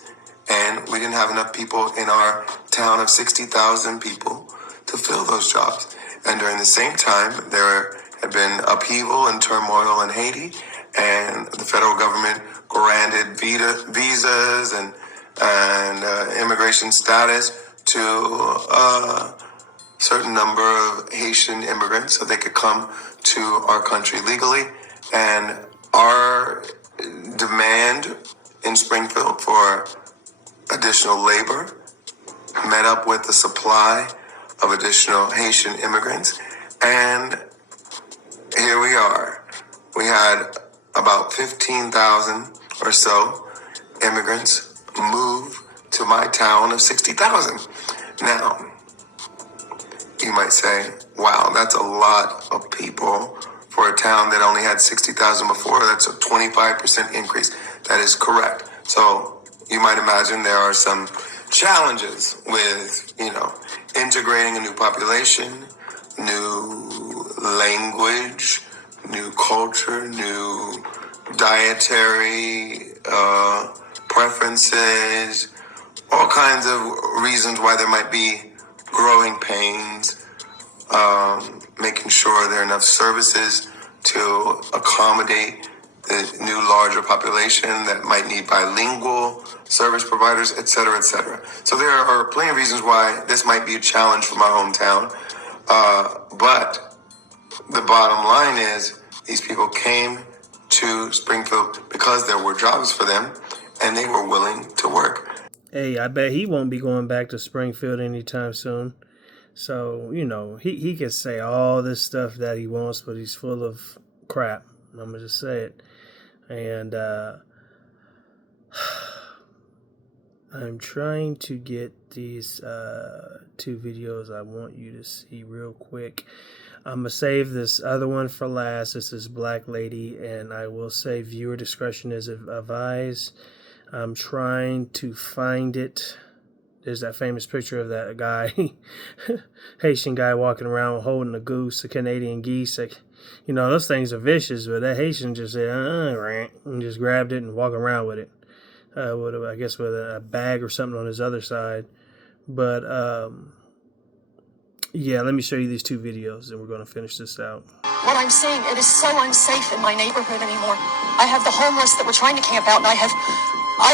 and we didn't have enough people in our town of 60,000 people to fill those jobs. And during the same time, there had been upheaval and turmoil in Haiti, and the federal government granted visas and immigration status to a certain number of Haitian immigrants so they could come to our country legally. And our demand in Springfield for additional labor met up with the supply of additional Haitian immigrants. And here we are. We had about 15,000 or so immigrants move to my town of 60,000. Now, you might say, wow, that's a lot of people for a town that only had 60,000 before. That's a 25% increase. That is correct. So you might imagine there are some challenges with, integrating a new population, new language, new culture, new dietary preferences, all kinds of reasons why there might be growing pains, making sure there are enough services to accommodate the new larger population that might need bilingual service providers, et cetera, et cetera. So there are plenty of reasons why this might be a challenge for my hometown. But the bottom line is these people came to Springfield because there were jobs for them and they were willing to work. Hey, I bet he won't be going back to Springfield anytime soon. So, he can say all this stuff that he wants, but he's full of crap. I'm going to just say it. And I'm trying to get these two videos I want you to see real quick. I'm going to save this other one for last. This is Black Lady, and I will say viewer discretion is advised. I'm trying to find it. There's that famous picture of that guy, Haitian guy walking around holding a goose, a Canadian geese. Like, you know, those things are vicious, but that Haitian just said, and just grabbed it and walked around with it. I guess with a bag or something on his other side. But, yeah, let me show you these two videos, and we're going to finish this out. What I'm saying, it is so unsafe in my neighborhood anymore. I have the homeless that were trying to camp out, and I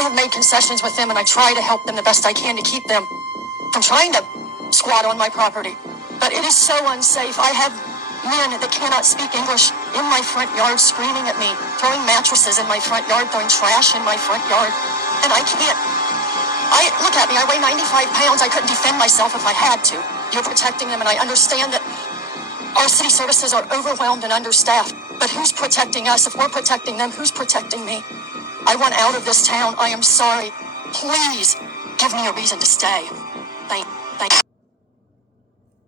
have made concessions with them, and I try to help them the best I can to keep them from trying to squat on my property. But it is so unsafe. I have men that cannot speak English in my front yard screaming at me, throwing mattresses in my front yard, throwing trash in my front yard. And I can't. Look at me, I weigh 95 pounds. I couldn't defend myself if I had to. You're protecting them, and I understand that our city services are overwhelmed and understaffed. But who's protecting us? If we're protecting them, who's protecting me? I want out of this town. I am sorry. Please give me a reason to stay. Thank you.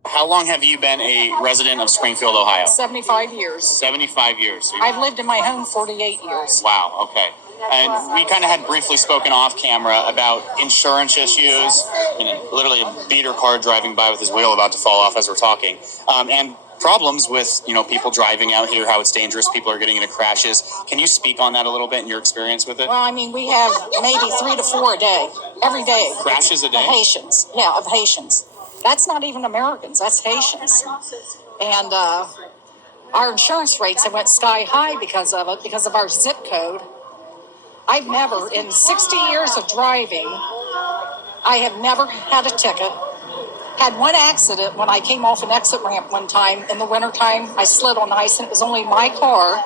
How long have you been a resident of Springfield, Ohio? 75 years. 75 years. I've lived in my home 48 years. Wow, okay. And we kind of had briefly spoken off camera about insurance issues. Literally a beater car driving by with his wheel about to fall off as we're talking. And problems with, people driving out here, how it's dangerous, people are getting into crashes. Can you speak on that a little bit and your experience with it? Well, I mean, we have maybe 3 to 4 a day, every day. Crashes a day? Of Haitians. Yeah, of Haitians. That's not even Americans, that's Haitians. And our insurance rates have went sky high because of it, because of our zip code. I've never, in 60 years of driving, I have never had a ticket. Had one accident when I came off an exit ramp one time in the wintertime. I slid on ice, and it was only my car.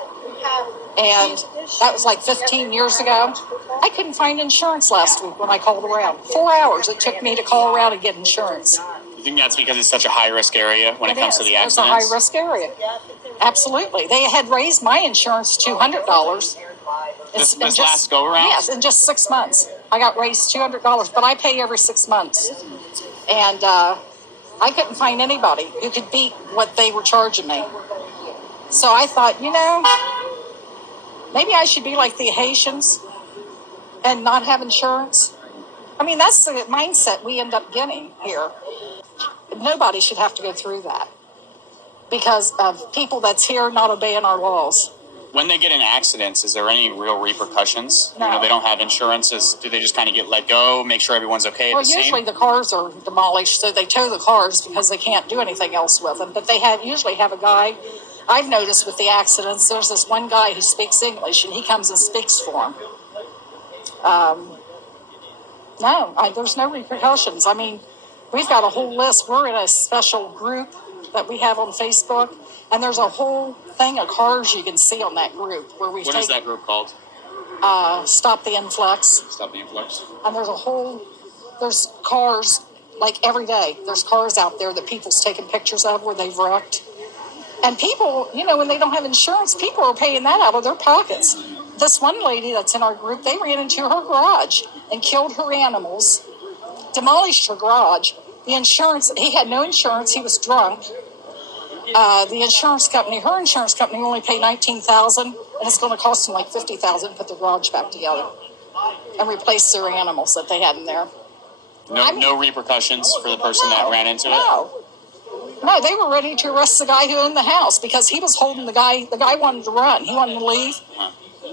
And that was like 15 years ago. I couldn't find insurance last week when I called around. 4 hours it took me to call around and get insurance. You think that's because it's such a high-risk area when it comes to the accidents? It's a high-risk area. Absolutely. They had raised my insurance $200. This last go-around? Yes, in just 6 months. I got raised $200, but I pay every 6 months. And I couldn't find anybody who could beat what they were charging me. So I thought, maybe I should be like the Haitians and not have insurance. I mean, that's the mindset we end up getting here. Nobody should have to go through that because of people that's here not obeying our laws. When they get in accidents, is there any real repercussions? No. They don't have insurances. Do they just kind of get let go, make sure everyone's okay at the scene? Usually the cars are demolished, so they tow the cars because they can't do anything else with them. But they usually have a guy. I've noticed with the accidents, there's this one guy who speaks English, and he comes and speaks for them. There's no repercussions. I mean, we've got a whole list. We're in a special group that we have on Facebook, and there's a whole thing of cars you can see on that group. What is that group called? Stop the Influx. Stop the Influx. And there's cars, like every day, there's cars out there that people's taking pictures of where they've wrecked. And people, when they don't have insurance, people are paying that out of their pockets. This one lady that's in our group, they ran into her garage and killed her animals, demolished her garage. The insurance, he had no insurance, he was drunk. Her insurance company only paid $19,000, and it's going to cost them like $50,000 to put the garage back together and replace their animals that they had in there. No repercussions for the person that ran into it? No, they were ready to arrest the guy who owned the house because he was holding the guy. The guy wanted to run. He wanted to leave.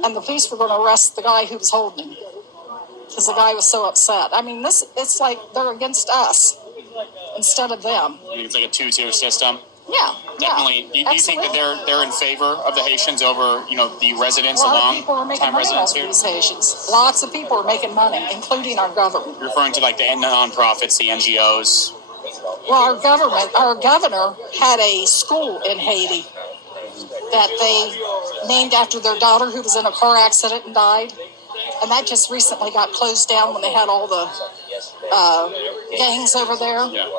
And the police were going to arrest the guy who was holding him because the guy was so upset. I mean, it's like they're against us instead of them. It's like a two-tier system? Yeah. Definitely. Yeah, do you think that they're in favor of the Haitians over, the residents, the long-time residents here? These Haitians. Lots of people are making money, including our government. You're referring to like the non-profits, the NGOs? Well, our governor had a school in Haiti that they named after their daughter who was in a car accident and died. And that just recently got closed down when they had all the gangs over there. Yeah.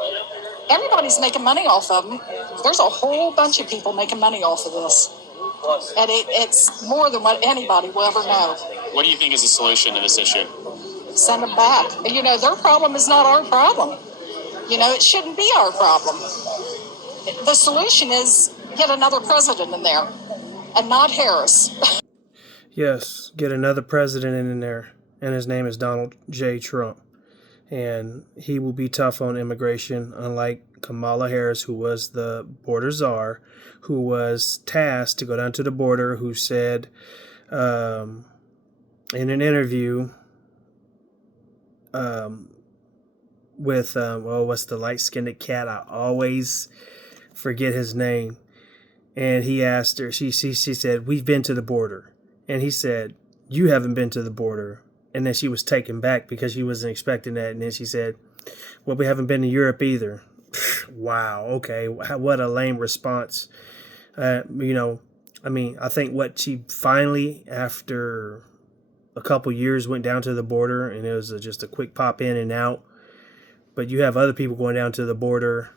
Everybody's making money off of them. There's a whole bunch of people making money off of this. And it's more than what anybody will ever know. What do you think is the solution to this issue? Send them back. Their problem is not our problem. It shouldn't be our problem. The solution is get another president in there, and not Harris. Yes, get another president in there, and his name is Donald J. Trump. And he will be tough on immigration, unlike Kamala Harris, who was the border czar, who was tasked to go down to the border, who said in an interview with, what's the light-skinned cat? I always forget his name. And he asked her, she said, we've been to the border. And he said, you haven't been to the border. And then she was taken back because she wasn't expecting that. And then she said, well, we haven't been to Europe either. Wow. Okay. What a lame response. I think what she finally, after a couple years, went down to the border, and it was just a quick pop in and out. But you have other people going down to the border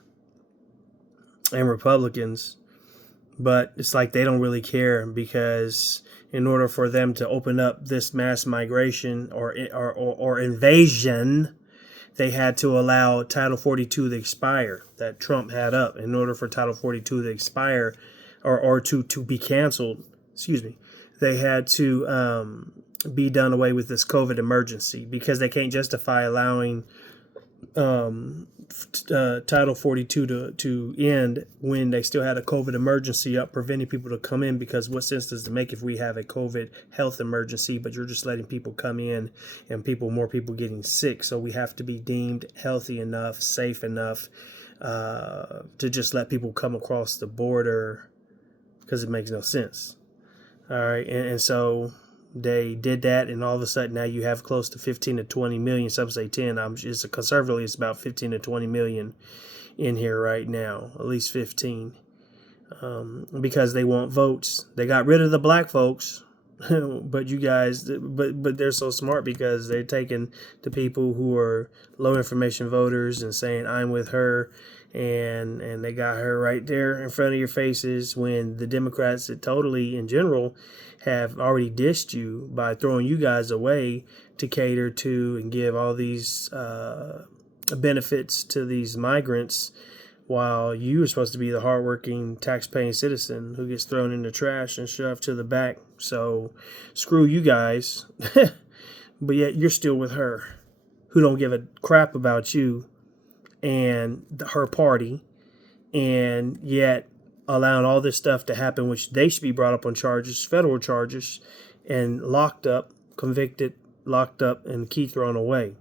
and Republicans, but it's like they don't really care, because in order for them to open up this mass migration or invasion, they had to allow Title 42 to expire that Trump had up. In order for Title 42 to expire or to be canceled, they had to be done away with this COVID emergency, because they can't justify allowing Title 42 to end when they still had a COVID emergency up, preventing people to come in, because what sense does it make if we have a COVID health emergency, but you're just letting people come in and more people getting sick? So we have to be deemed healthy enough, safe enough to just let people come across the border, because it makes no sense. All right. And so they did that, and all of a sudden now you have close to 15 to 20 million. Some say 10. Conservatively, it's about 15 to 20 million in here right now, at least 15, because they want votes. They got rid of the black folks, but you guys, but they're so smart, because they're taking the people who are low information voters and saying I'm with her, and they got her right there in front of your faces, when the Democrats that totally in general have already dished you by throwing you guys away to cater to and give all these benefits to these migrants, while you are supposed to be the hardworking, tax-paying citizen who gets thrown in the trash and shoved to the back. So screw you guys. But yet you're still with her, who don't give a crap about you and her party, and yet allowing all this stuff to happen, which they should be brought up on charges, federal charges, and locked up, convicted, locked up, and key thrown away.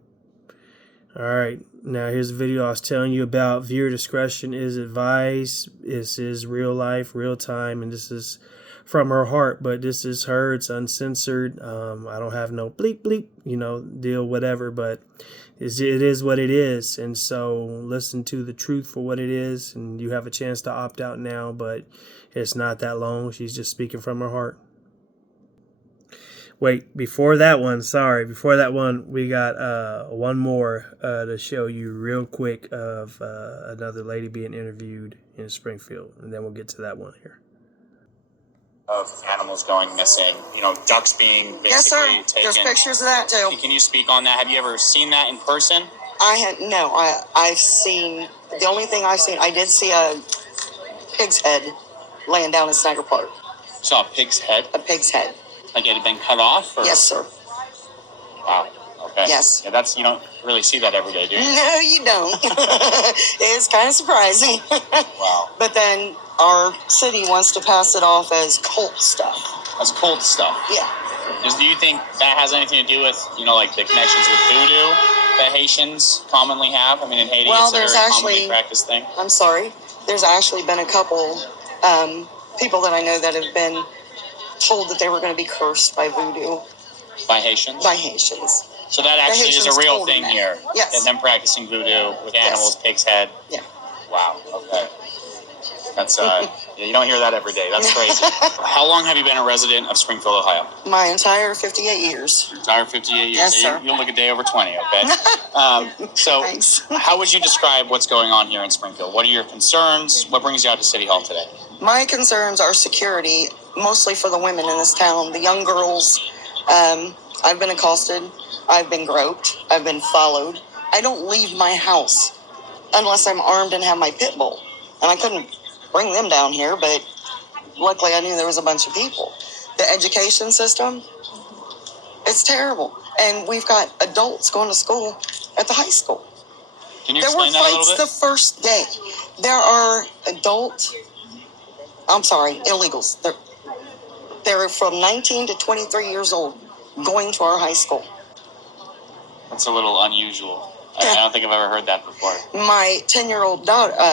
All right, now here's a video I was telling you about. Viewer discretion is advised. This is real life, real time, and this is from her heart, but this is her. It's uncensored. I don't have no bleep, deal, whatever, but it is what it is. And so listen to the truth for what it is, and you have a chance to opt out now, but it's not that long. She's just speaking from her heart. Wait, before that one, we got one more to show you real quick of another lady being interviewed in Springfield, and then we'll get to that one here. Of animals going missing, ducks being basically Yes, sir. taken. There's pictures of that too. Can you speak on that? Have you ever seen that in person? I've seen, the only thing I've seen, I did see a pig's head laying down in Snyder Park. Saw a pig's head? A pig's head. Like it had been cut off? Or? Yes, sir. Wow. Okay. Yes. Yeah, you don't really see that every day, do you? No, you don't. It's kind of surprising. Wow. But then our city wants to pass it off as cult stuff. As cult stuff? Yeah. Do you think that has anything to do with, like the connections with voodoo that Haitians commonly have? I mean, in Haiti, it's a very commonly practiced thing. I'm sorry. There's actually been a couple people that I know that have been told that they were going to be cursed by voodoo. By Haitians? By Haitians. So that actually is a real thing here. Yes. And them practicing voodoo with animals, pig's head. Yeah. Wow. Okay. That's you don't hear that every day. That's crazy. How long have you been a resident of Springfield, Ohio? My entire 58 years. Your entire 58 years. Yes, sir. You don't look a day over 20. Okay. So, Thanks. How would you describe what's going on here in Springfield? What are your concerns? What brings you out to City Hall today? My concerns are security, mostly for the women in this town, the young girls. I've been accosted. I've been groped. I've been followed. I don't leave my house unless I'm armed and have my pit bull. And I couldn't bring them down here, but luckily I knew there was a bunch of people. The education system, it's terrible. And we've got adults going to school at the high school. Can you There were explain that a little fights bit? the first day. There are illegals. They're from 19 to 23 years old going to our high school. That's a little unusual. I don't think I've ever heard that before. My 10-year-old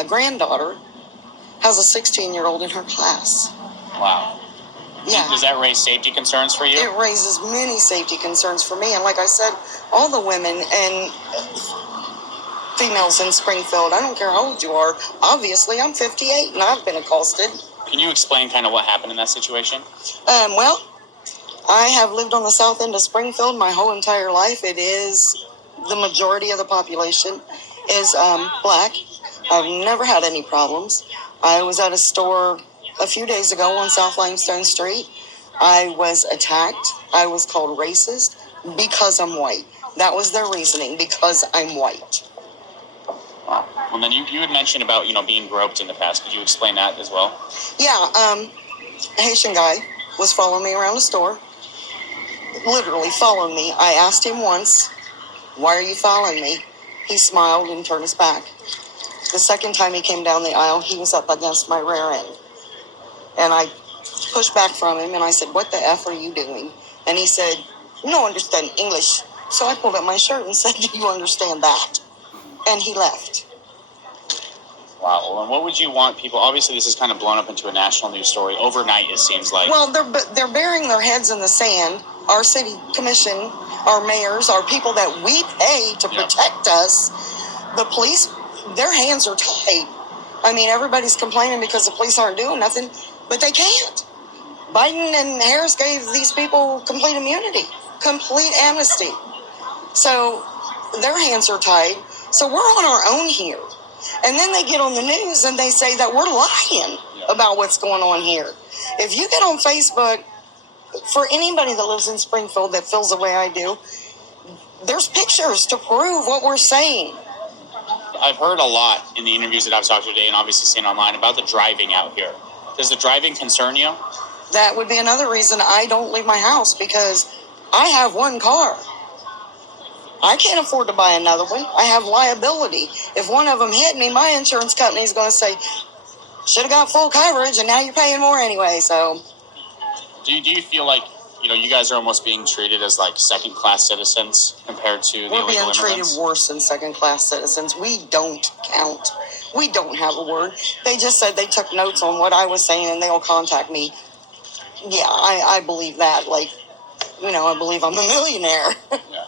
granddaughter has a 16-year-old in her class. Wow. Yeah. Does that raise safety concerns for you? It raises many safety concerns for me. And like I said, all the women and females in Springfield, I don't care how old you are. Obviously, I'm 58 and I've been accosted. Can you explain kind of what happened in that situation? Well, I have lived on the south end of Springfield my whole entire life. It is the majority of the population is black. I've never had any problems. I was at a store a few days ago on South Limestone Street. I was attacked. I was called racist because I'm white. That was their reasoning, because I'm white. Wow. Well, then you had mentioned about, being groped in the past. Could you explain that as well? Yeah, a Haitian guy was following me around the store. Literally following me. I asked him once, "Why are you following me?" He smiled and turned his back. The second time he came down the aisle, he was up against my rear end. And I pushed back from him and I said, "What the F are you doing?" And he said, "No understand English." So I pulled up my shirt and said, "Do you understand that?" And he left. Wow. Well, and what would you want people? Obviously, this is kind of blown up into a national news story overnight. It seems like. Well, they're burying their heads in the sand. Our city commission, our mayors, our people that we pay to protect us, the police, their hands are tied. I mean, everybody's complaining because the police aren't doing nothing, but they can't. Biden and Harris gave these people complete immunity, complete amnesty. So their hands are tied. So we're on our own here. And then they get on the news and they say that we're lying about what's going on here. If you get on Facebook, for anybody that lives in Springfield that feels the way I do, there's pictures to prove what we're saying. I've heard a lot in the interviews that I've talked to today and obviously seen online about the driving out here. Does the driving concern you? That would be another reason I don't leave my house, because I have one car. I can't afford to buy another one. I have liability. If one of them hit me, my insurance company is going to say, "Should have got full coverage and now you're paying more anyway." So Do you feel like, you guys are almost being treated as like second-class citizens compared to the we're illegal being immigrants? treated worse than second-class citizens. We don't count. We don't have a word. They just said they took notes on what I was saying and they'll contact me. Yeah, I believe that. I believe I'm a millionaire. Yeah.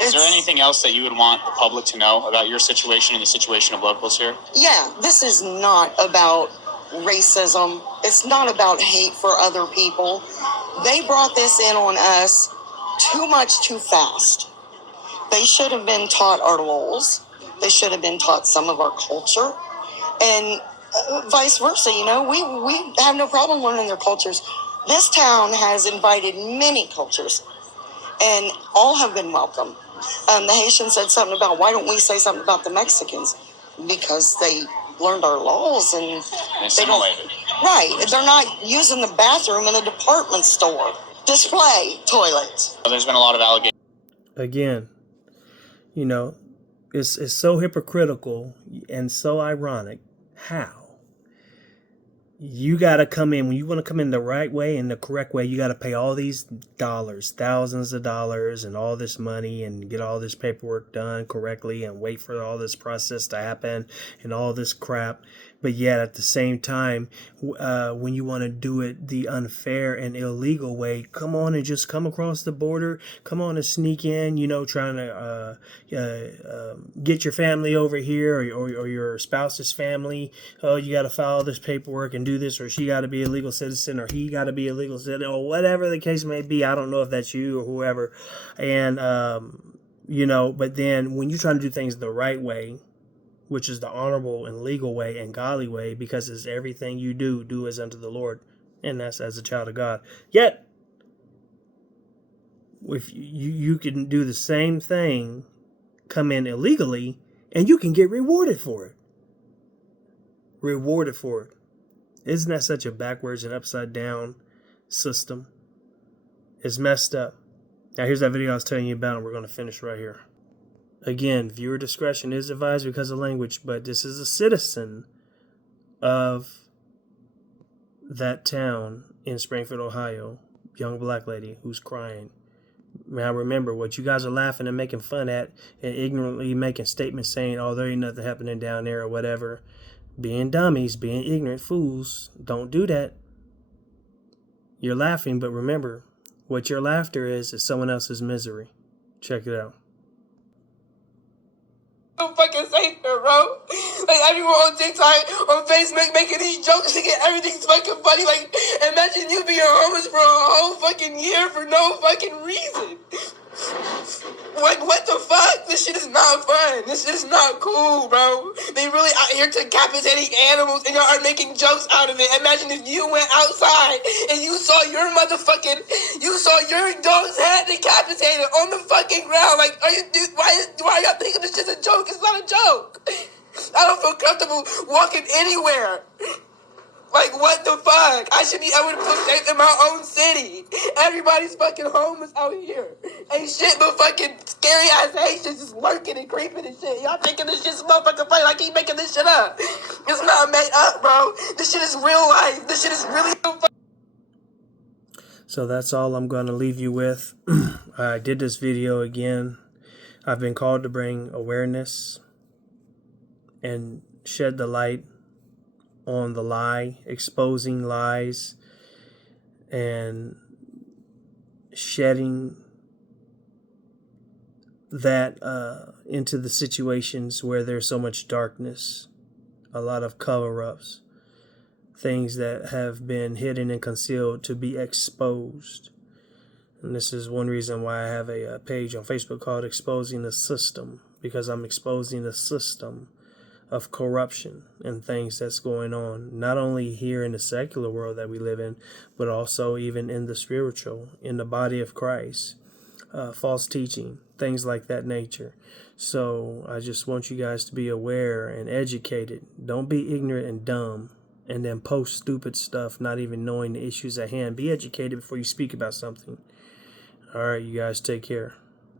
Is there anything else that you would want the public to know about your situation and the situation of locals here? Yeah, this is not about racism. It's not about hate for other people. They brought this in on us too much too fast. They should have been taught our laws. They should have been taught some of our culture. And vice versa, we have no problem learning their cultures. This town has invited many cultures, and all have been welcome. The Haitian said something about, why don't we say something about the Mexicans? Because they learned our laws and they don't. Right, they're not using the bathroom in a department store. Display toilets. There's been a lot of allegations. Again, it's so hypocritical and so ironic. How? You got to come in, when you want to come in the right way and the correct way, you got to pay all these dollars, thousands of dollars and all this money and get all this paperwork done correctly and wait for all this process to happen and all this crap. But yet at the same time, when you want to do it the unfair and illegal way, come on and just come across the border, come on and sneak in, trying to get your family over here or your spouse's family. Oh, you got to file this paperwork and do this, or she got to be a legal citizen, or he got to be a legal citizen, or whatever the case may be. I don't know if that's you or whoever. And, but then when you're trying to do things the right way, which is the honorable and legal way and godly way, because it's everything you do as unto the Lord, and that's as a child of God. Yet, if you can do the same thing, come in illegally, and you can get rewarded for it. Rewarded for it. Isn't that such a backwards and upside down system? It's messed up. Now here's that video I was telling you about, and we're going to finish right here. Again, viewer discretion is advised because of language, but this is a citizen of that town in Springfield, Ohio, young black lady who's crying. Now remember, what you guys are laughing and making fun at and ignorantly making statements saying, oh, there ain't nothing happening down there or whatever, being dummies, being ignorant fools, don't do that. You're laughing, but remember, what your laughter is someone else's misery. Check it out. So fucking safe here, bro. Like, everyone on TikTok, on Facebook, making these jokes to get everything's fucking funny. Like, imagine you being homeless for a whole fucking year for no fucking reason. Like, what the fuck? This shit is not fun. This shit is not cool, bro. They really out here decapitating animals, and y'all are making jokes out of it. Imagine if you went outside and you saw your dog's head decapitated on the fucking ground. Like, why y'all thinking this shit's a joke? It's not a joke. I don't feel comfortable walking anywhere. Like, what the fuck? I should be able to feel safe in my own city. Everybody's fucking homeless out here. Ain't shit but fucking scary ass Haitians just lurking and creeping and shit. Y'all thinking this shit's motherfucking funny? I keep making this shit up. It's not made up, bro. This shit is real life. This shit is really real. So that's all I'm going to leave you with. I did this video again. I've been called to bring awareness and shed the light on the lie, exposing lies, and shedding that into the situations where there's so much darkness, a lot of cover-ups, things that have been hidden and concealed to be exposed. And this is one reason why I have a page on Facebook called Exposing the System, because I'm exposing the system of corruption and things that's going on, not only here in the secular world that we live in, but also even in the spiritual, in the body of Christ, false teaching, things like that nature. So I just want you guys to be aware and educated. Don't be ignorant and dumb and then post stupid stuff, not even knowing the issues at hand. Be educated before you speak about something. All right, you guys take care.